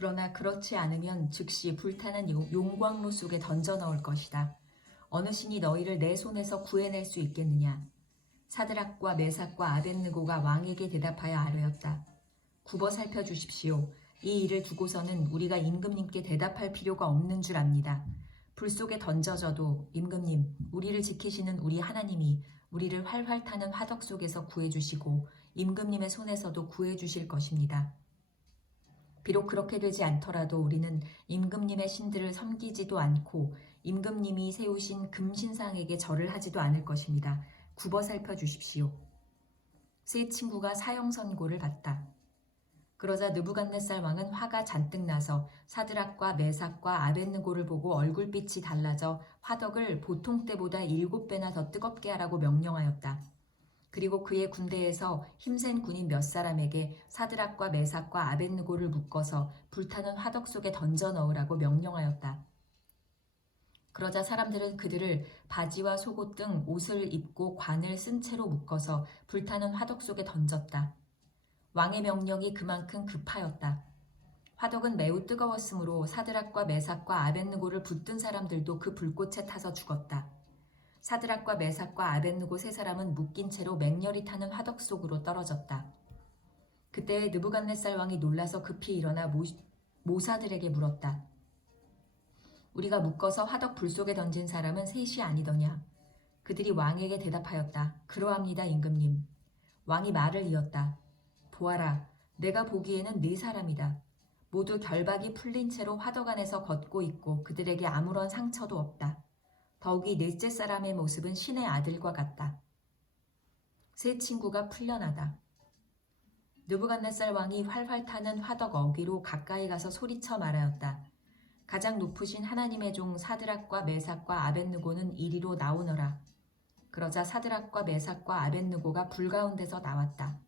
그러나 그렇지 않으면 즉시 불타는 용광로 속에 던져 넣을 것이다. 어느 신이 너희를 내 손에서 구해낼 수 있겠느냐? 사드락과 메삭과 아벳느고가 왕에게 대답하여 아뢰었다. 굽어 살펴주십시오. 이 일을 두고서는 우리가 임금님께 대답할 필요가 없는 줄 압니다. 불 속에 던져져도 임금님, 우리를 지키시는 우리 하나님이 우리를 활활 타는 화덕 속에서 구해주시고 임금님의 손에서도 구해주실 것입니다. 비록 그렇게 되지 않더라도 우리는 임금님의 신들을 섬기지도 않고 임금님이 세우신 금신상에게 절을 하지도 않을 것입니다. 굽어 살펴주십시오. 세 친구가 사형 선고를 받다. 그러자 느부갓네살 왕은 화가 잔뜩 나서 사드락과 메삭과 아벳느고를 보고 얼굴빛이 달라져 화덕을 보통 때보다 7배나 더 뜨겁게 하라고 명령하였다. 그리고 그의 군대에서 힘센 군인 몇 사람에게 사드락과 메삭과 아벳느고를 묶어서 불타는 화덕 속에 던져 넣으라고 명령하였다. 그러자 사람들은 그들을 바지와 속옷 등 옷을 입고 관을 쓴 채로 묶어서 불타는 화덕 속에 던졌다. 왕의 명령이 그만큼 급하였다. 화덕은 매우 뜨거웠으므로 사드락과 메삭과 아벳느고를 붙든 사람들도 그 불꽃에 타서 죽었다. 사드락과 메삭과 아벳느고 세 사람은 묶인 채로 맹렬히 타는 화덕 속으로 떨어졌다. 그때 느부갓네살 왕이 놀라서 급히 일어나 모사들에게 물었다. 우리가 묶어서 화덕 불 속에 던진 사람은 셋이 아니더냐? 그들이 왕에게 대답하였다. 그러합니다, 임금님. 왕이 말을 이었다. 보아라, 내가 보기에는 네 사람이다. 모두 결박이 풀린 채로 화덕 안에서 걷고 있고 그들에게 아무런 상처도 없다. 더욱이 넷째 사람의 모습은 신의 아들과 같다. 세 친구가 풀려나다. 느부갓네살 왕이 활활 타는 화덕 어귀로 가까이 가서 소리쳐 말하였다. 가장 높으신 하나님의 종 사드락과 메삭과 아벳느고는 이리로 나오너라. 그러자 사드락과 메삭과 아벳느고가 불 가운데서 나왔다.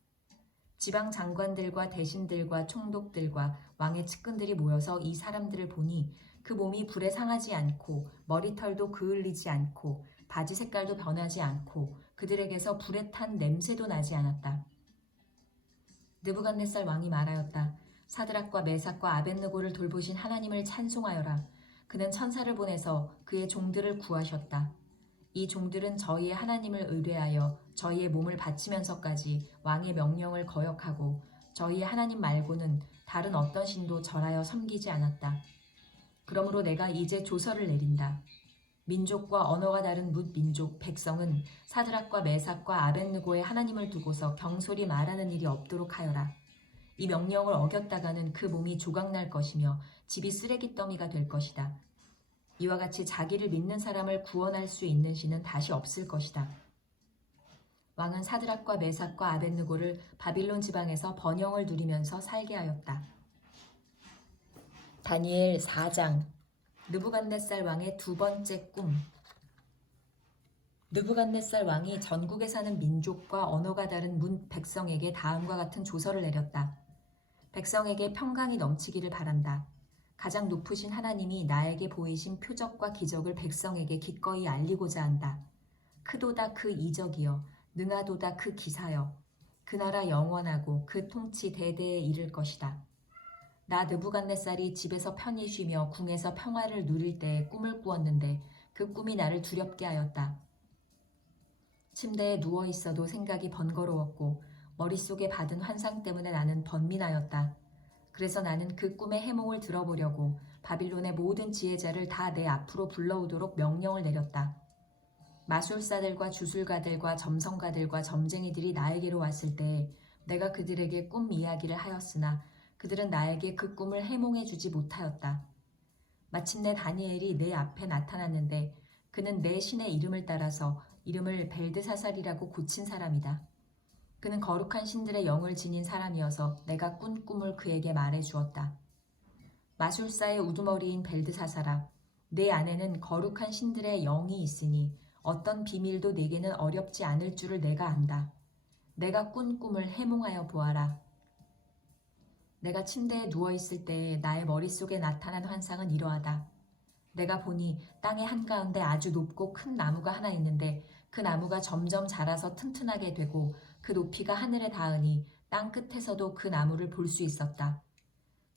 지방 장관들과 대신들과 총독들과 왕의 측근들이 모여서 이 사람들을 보니 그 몸이 불에 상하지 않고 머리털도 그을리지 않고 바지 색깔도 변하지 않고 그들에게서 불에 탄 냄새도 나지 않았다. 느부갓네살 왕이 말하였다. 사드락과 메삭과 아벳느고를 돌보신 하나님을 찬송하여라. 그는 천사를 보내서 그의 종들을 구하셨다. 이 종들은 저희의 하나님을 의뢰하여 저희의 몸을 바치면서까지 왕의 명령을 거역하고 저희의 하나님 말고는 다른 어떤 신도 절하여 섬기지 않았다. 그러므로 내가 이제 조서를 내린다. 민족과 언어가 다른 뭇 민족 백성은 사드락과 메삭과 아벳느고의 하나님을 두고서 경솔히 말하는 일이 없도록 하여라. 이 명령을 어겼다가는 그 몸이 조각날 것이며 집이 쓰레기 더미가 될 것이다. 이와 같이 자기를 믿는 사람을 구원할 수 있는 신은 다시 없을 것이다. 왕은 사드락과 메삭과 아벳느고를 바빌론 지방에서 번영을 누리면서 살게 하였다. 다니엘 4장. 느부갓네살 왕의 두 번째 꿈. 느부갓네살 왕이 전국에 사는 민족과 언어가 다른 문 백성에게 다음과 같은 조서를 내렸다. 백성에게 평강이 넘치기를 바란다. 가장 높으신 하나님이 나에게 보이신 표적과 기적을 백성에게 기꺼이 알리고자 한다. 크도다 그 이적이여, 능하도다 그 기사여. 그 나라 영원하고 그 통치 대대에 이를 것이다. 나 느부갓네살이 집에서 편히 쉬며 궁에서 평화를 누릴 때에 꿈을 꾸었는데 그 꿈이 나를 두렵게 하였다. 침대에 누워 있어도 생각이 번거로웠고 머릿속에 받은 환상 때문에 나는 번민하였다. 그래서 나는 그 꿈의 해몽을 들어보려고 바빌론의 모든 지혜자를 다 내 앞으로 불러오도록 명령을 내렸다. 마술사들과 주술가들과 점성가들과 점쟁이들이 나에게로 왔을 때 내가 그들에게 꿈 이야기를 하였으나 그들은 나에게 그 꿈을 해몽해 주지 못하였다. 마침내 다니엘이 내 앞에 나타났는데 그는 내 신의 이름을 따라서 이름을 벨드사살이라고 고친 사람이다. 그는 거룩한 신들의 영을 지닌 사람이어서 내가 꾼 꿈을 그에게 말해 주었다. 마술사의 우두머리인 벨드사살아, 내 안에는 거룩한 신들의 영이 있으니 어떤 비밀도 내게는 어렵지 않을 줄을 내가 안다. 내가 꾼 꿈을 해몽하여 보아라. 내가 침대에 누워있을 때 나의 머릿속에 나타난 환상은 이러하다. 내가 보니 땅의 한가운데 아주 높고 큰 나무가 하나 있는데 그 나무가 점점 자라서 튼튼하게 되고 그 높이가 하늘에 닿으니 땅 끝에서도 그 나무를 볼 수 있었다.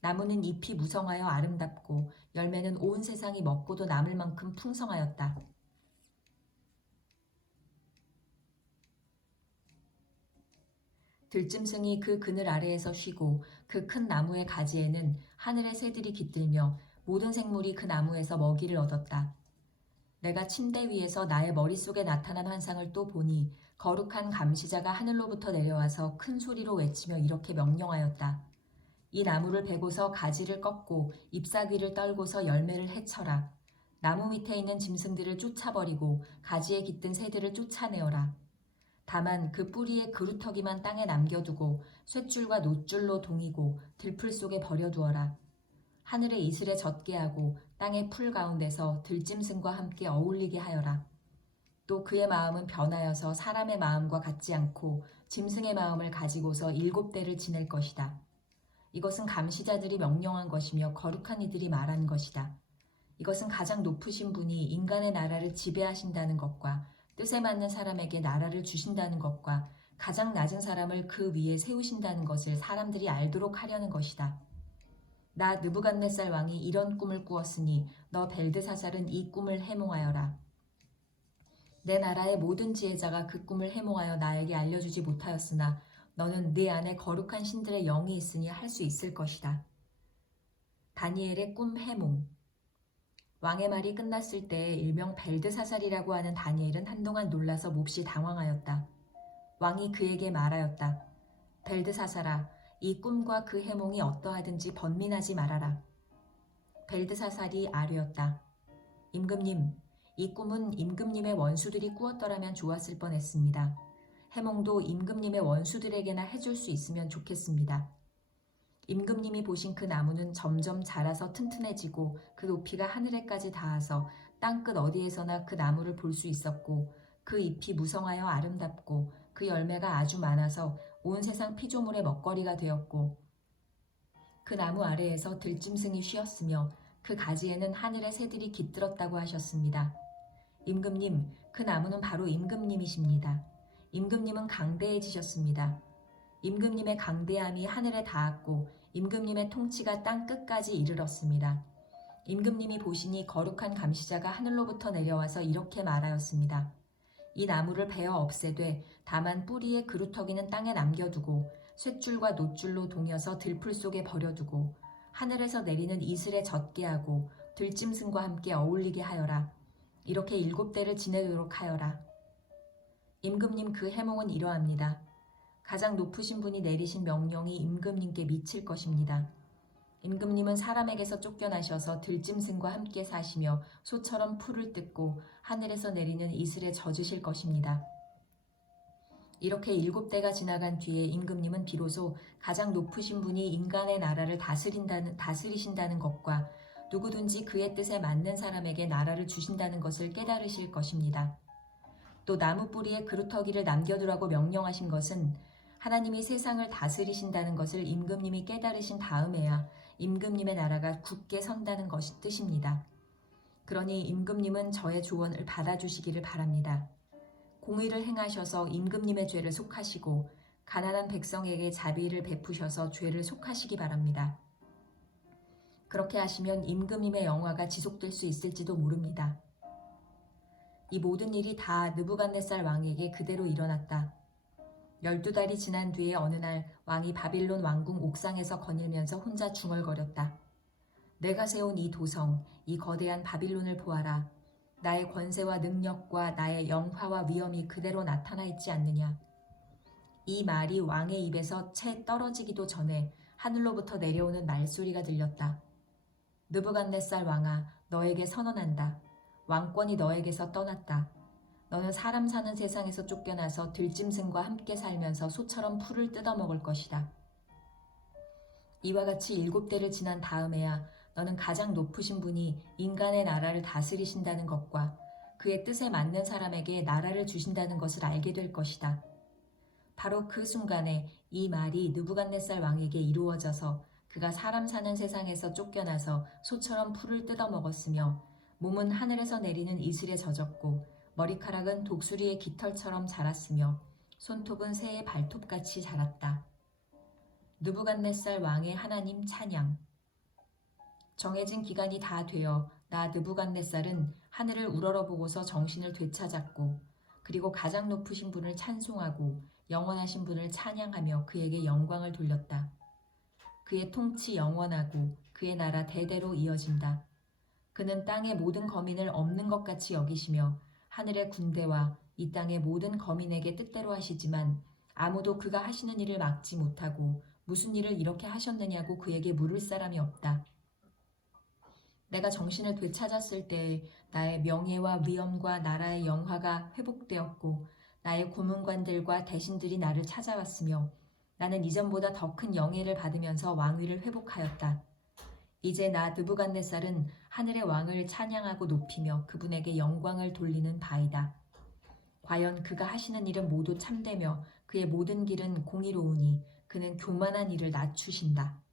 나무는 잎이 무성하여 아름답고 열매는 온 세상이 먹고도 남을 만큼 풍성하였다. 들짐승이 그 그늘 아래에서 쉬고 그 큰 나무의 가지에는 하늘의 새들이 깃들며 모든 생물이 그 나무에서 먹이를 얻었다. 내가 침대 위에서 나의 머릿속에 나타난 환상을 또 보니 거룩한 감시자가 하늘로부터 내려와서 큰 소리로 외치며 이렇게 명령하였다. 이 나무를 베고서 가지를 꺾고 잎사귀를 떨고서 열매를 해쳐라. 나무 밑에 있는 짐승들을 쫓아버리고 가지에 깃든 새들을 쫓아내어라. 다만 그 뿌리의 그루터기만 땅에 남겨두고 쇳줄과 놋줄로 동이고 들풀 속에 버려두어라. 하늘의 이슬에 젖게 하고 땅의 풀 가운데서 들짐승과 함께 어울리게 하여라. 또 그의 마음은 변하여서 사람의 마음과 같지 않고 짐승의 마음을 가지고서 7대를 지낼 것이다. 이것은 감시자들이 명령한 것이며 거룩한 이들이 말한 것이다. 이것은 가장 높으신 분이 인간의 나라를 지배하신다는 것과 뜻에 맞는 사람에게 나라를 주신다는 것과 가장 낮은 사람을 그 위에 세우신다는 것을 사람들이 알도록 하려는 것이다. 나 느부갓네살 왕이 이런 꿈을 꾸었으니 너 벨드사살은 이 꿈을 해몽하여라. 내 나라의 모든 지혜자가 그 꿈을 해몽하여 나에게 알려주지 못하였으나 너는 네 안에 거룩한 신들의 영이 있으니 할 수 있을 것이다. 다니엘의 꿈 해몽. 왕의 말이 끝났을 때 일명 벨드사살이라고 하는 다니엘은 한동안 놀라서 몹시 당황하였다. 왕이 그에게 말하였다. 벨드사살아, 이 꿈과 그 해몽이 어떠하든지 번민하지 말아라. 벨드사살이 아뢰었다. 임금님, 이 꿈은 임금님의 원수들이 꾸었더라면 좋았을 뻔했습니다. 해몽도 임금님의 원수들에게나 해줄 수 있으면 좋겠습니다. 임금님이 보신 그 나무는 점점 자라서 튼튼해지고 그 높이가 하늘에까지 닿아서 땅끝 어디에서나 그 나무를 볼 수 있었고 그 잎이 무성하여 아름답고 그 열매가 아주 많아서 온 세상 피조물의 먹거리가 되었고 그 나무 아래에서 들짐승이 쉬었으며 그 가지에는 하늘의 새들이 깃들었다고 하셨습니다. 임금님, 그 나무는 바로 임금님이십니다. 임금님은 강대해지셨습니다. 임금님의 강대함이 하늘에 닿았고 임금님의 통치가 땅 끝까지 이르렀습니다. 임금님이 보시니 거룩한 감시자가 하늘로부터 내려와서 이렇게 말하였습니다. 이 나무를 베어 없애되 다만 뿌리의 그루터기는 땅에 남겨두고 쇳줄과 놋줄로 동여서 들풀 속에 버려두고 하늘에서 내리는 이슬에 젖게 하고 들짐승과 함께 어울리게 하여라. 이렇게 7대를 지내도록 하여라. 임금님, 그 해몽은 이러합니다. 가장 높으신 분이 내리신 명령이 임금님께 미칠 것입니다. 임금님은 사람에게서 쫓겨나셔서 들짐승과 함께 사시며 소처럼 풀을 뜯고 하늘에서 내리는 이슬에 젖으실 것입니다. 이렇게 7대가 지나간 뒤에 임금님은 비로소 가장 높으신 분이 인간의 나라를 다스리신다는 것과 누구든지 그의 뜻에 맞는 사람에게 나라를 주신다는 것을 깨달으실 것입니다. 또 나무 뿌리에 그루터기를 남겨두라고 명령하신 것은 하나님이 세상을 다스리신다는 것을 임금님이 깨달으신 다음에야 임금님의 나라가 굳게 선다는 것이 뜻입니다. 그러니 임금님은 저의 조언을 받아주시기를 바랍니다. 공의를 행하셔서 임금님의 죄를 속하시고 가난한 백성에게 자비를 베푸셔서 죄를 속하시기 바랍니다. 그렇게 하시면 임금님의 영화가 지속될 수 있을지도 모릅니다. 이 모든 일이 다 느부갓네살 왕에게 그대로 일어났다. 12달이 지난 뒤에 어느 날 왕이 바빌론 왕궁 옥상에서 거닐면서 혼자 중얼거렸다. 내가 세운 이 도성, 이 거대한 바빌론을 보아라. 나의 권세와 능력과 나의 영화와 위엄이 그대로 나타나 있지 않느냐. 이 말이 왕의 입에서 채 떨어지기도 전에 하늘로부터 내려오는 말소리가 들렸다. 느부갓네살 왕아, 너에게 선언한다. 왕권이 너에게서 떠났다. 너는 사람 사는 세상에서 쫓겨나서 들짐승과 함께 살면서 소처럼 풀을 뜯어먹을 것이다. 이와 같이 7대를 지난 다음에야 너는 가장 높으신 분이 인간의 나라를 다스리신다는 것과 그의 뜻에 맞는 사람에게 나라를 주신다는 것을 알게 될 것이다. 바로 그 순간에 이 말이 느부갓네살 왕에게 이루어져서 그가 사람 사는 세상에서 쫓겨나서 소처럼 풀을 뜯어먹었으며 몸은 하늘에서 내리는 이슬에 젖었고 머리카락은 독수리의 깃털처럼 자랐으며 손톱은 새의 발톱같이 자랐다. 느부갓네살 왕의 하나님 찬양. 정해진 기간이 다 되어 나 느부갓네살은 하늘을 우러러보고서 정신을 되찾았고 그리고 가장 높으신 분을 찬송하고 영원하신 분을 찬양하며 그에게 영광을 돌렸다. 그의 통치 영원하고 그의 나라 대대로 이어진다. 그는 땅의 모든 거민을 없는 것 같이 여기시며 하늘의 군대와 이 땅의 모든 거민에게 뜻대로 하시지만 아무도 그가 하시는 일을 막지 못하고 무슨 일을 이렇게 하셨느냐고 그에게 물을 사람이 없다. 내가 정신을 되찾았을 때 나의 명예와 위엄과 나라의 영화가 회복되었고 나의 고문관들과 대신들이 나를 찾아왔으며 나는 이전보다 더 큰 영예를 받으면서 왕위를 회복하였다. 이제 나 느부갓네살은 하늘의 왕을 찬양하고 높이며 그분에게 영광을 돌리는 바이다. 과연 그가 하시는 일은 모두 참되며 그의 모든 길은 공의로우니 그는 교만한 이를 낮추신다.